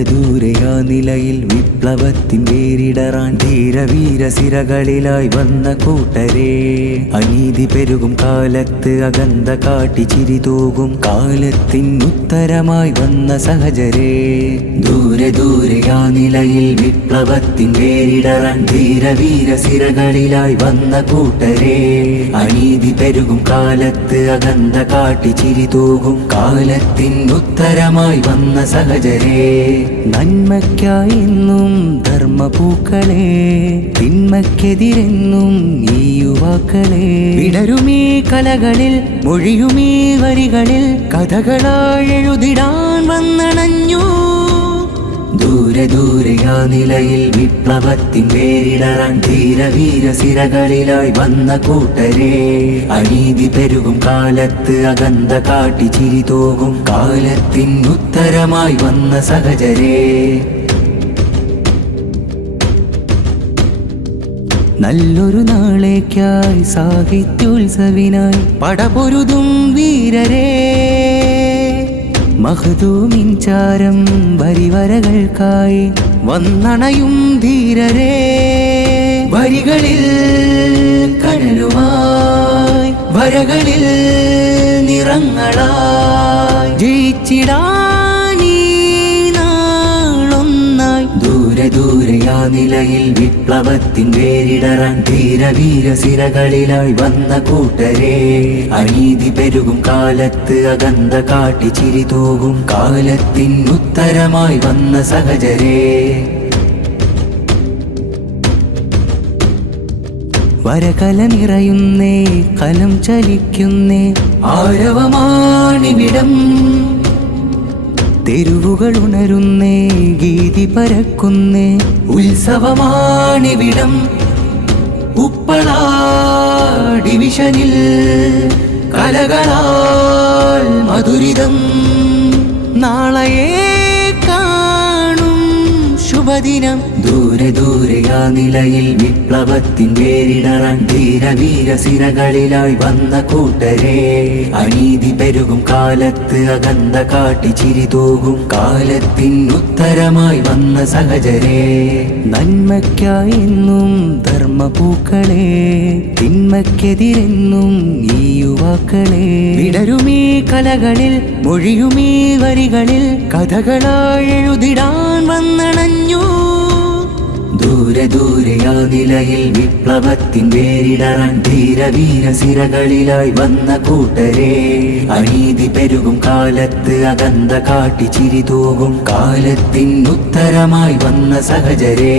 ദൂരെ ദൂരെയാ നിലയിൽ വിപ്ലവത്തിൻ വേരിടറാൻ ധീരവീര സിരകളിലായി വന്ന കൂട്ടരെ. അനീതി പെരുകും കാലത്ത് അകന്ത കാട്ടി ചിരി തൂകും കാലത്തിൻ ഉത്തരമായി വന്ന സഹചരെ. ദൂരെ ദൂരെയാ നിലയിൽ വിപ്ലവത്തിൻ വേരിടറാൻ ധീരവീര സിരകളിലായി വന്ന കൂട്ടരെ. അനീതി പെരുകും കാലത്ത് അകന്ത കാട്ടി ചിരി തൂകും കാലത്തിൻ ഉത്തരമായി വന്ന സഹചരെ. നന്മയ്ക്കായി എന്നും ധർമ്മപൂക്കളെ, തിന്മയ്ക്കെതിരെന്നും ഈ യുവാക്കളെ. വിടരുമീ കലകളിൽ മൊഴിയുമീ വരികളിൽ കഥകളായെഴുതിടാൻ വന്നണഞ്ഞു. ദൂരെ ദൂരെയാ നിലയിൽ വിപ്ലവത്തിൻ വേരിടറാൻ ധീരവീര സിരകളിലായി വന്ന കൂട്ടരെ. അനീതി പെരുകും കാലത്ത് അകന്ത കാട്ടി ചിരി തൂകും കാലത്തിൻ ഉത്തരമായി വന്ന സഹചരെ. നല്ലൊരു നാളേക്കായി സാഹിത്യോത്സവിനായി പടപൊരുതും വീരരെ. മഹ്ദൂമിൻ ചാരം വരിവരകൾക്കായി വന്നണയും ധീരരെ. വരികളിൽ കനലുമായി വരകളിൽ നിറങ്ങളായി ജയിച്ചിടാനീ നാളൊന്നായി. ദൂരെ ദൂരെയാ നിലയിൽ വിപ്ലവത്തിൻ വേരിടറാൻ ധീരവീര സിരകളിലായി വന്ന കൂട്ടരെ. അനീതി പെരുകും കാലത്ത് അകന്ത കാട്ടി ചിരി തൂകും കാലത്തിൻ ഉത്തരമായി വന്ന സഹചരെ. വരകല നിറയുന്നേ കലം ചലിക്കുന്നേ ആരവമാണിവിടം. തെരുവുകൾ ഉണരുന്നേ ഗീതി പരക്കുന്നേ ഉത്സവമാണിവിടം. ഉപ്പള ഡിവിഷനിൽ കലകളാൽ മധുരിതം. നാളെയേ കാണും ശുഭദിനം. ദൂരെ ദൂരെയാ നിലയിൽ വിപ്ലവത്തിൻ വേരിടറാൻ ധീരവീര സിരകളിലായി വന്ന കൂട്ടരെ. അനീതി പെരുകും കാലത്ത് അകന്ത കാട്ടി ചിരി തൂകും കാലത്തിൻ ഉത്തരമായി വന്ന സഹചരെ. നന്മയ്ക്കായി എന്നും ധർമ്മപൂക്കളെ, തിന്മയ്ക്കെതിരെന്നും ഈ യുവാക്കളെ. വിടരുമീ കലകളിൽ മൊഴിയുമീ വരികളിൽ കഥകളായെഴുതിടാൻ വന്നണഞ്ഞു. ദൂരെ ദൂരെയാ നിലയിൽ വിപ്ലവത്തിൻ വേരിടറാൻ ധീരവീര സിരകളിലായി വന്ന കൂട്ടരെ. അനീതി പെരുകും കാലത്ത് അകന്ത കാട്ടി ചിരി തൂകും കാലത്തിൻ ഉത്തരമായി വന്ന സഹചരെ.